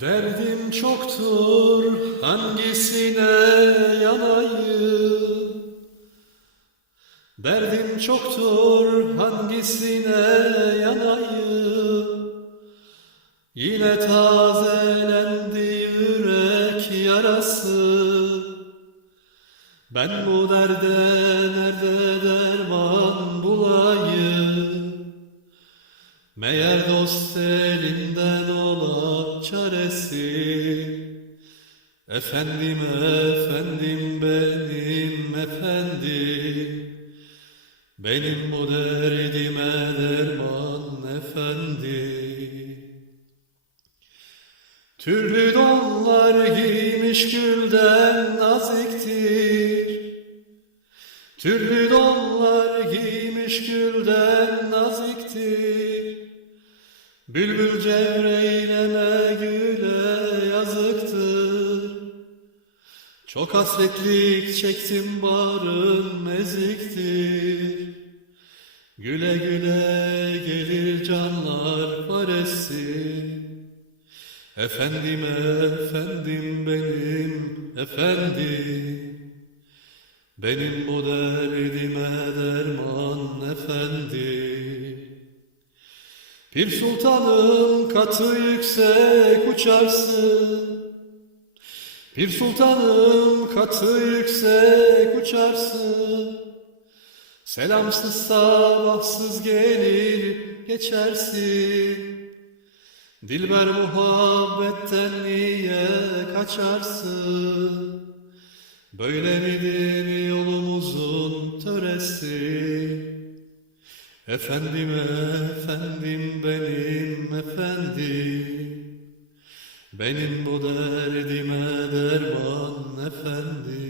Derdim çoktur hangisine yanayım? Derdim çoktur hangisine yanayım? Yine tazelendi yürek yarası. Ben bu derde nerede Meğer dost elinden ola çaresi. Efendim efendim benim efendim. Benim bu derdime derman efendim Türlü donlar giymiş gülden naziktir. Türlü donlar giymiş gülden naziktir Bülbül cevreyleme güle yazıktır. Çok hasretlik çektim barın eziktir. Güle güle gelir canlar paresi Efendim efendim benim efendim. Benim bu derdime derman efendim Bir sultanım katı yüksek uçarsın Bir sultanım katı yüksek uçarsın Selamsız sabahsız gelir geçersin Dilber muhabbetten niye kaçarsın? Böyle midir yolumuzun töresi? Efendim efendim Benim bu derdime derman efendim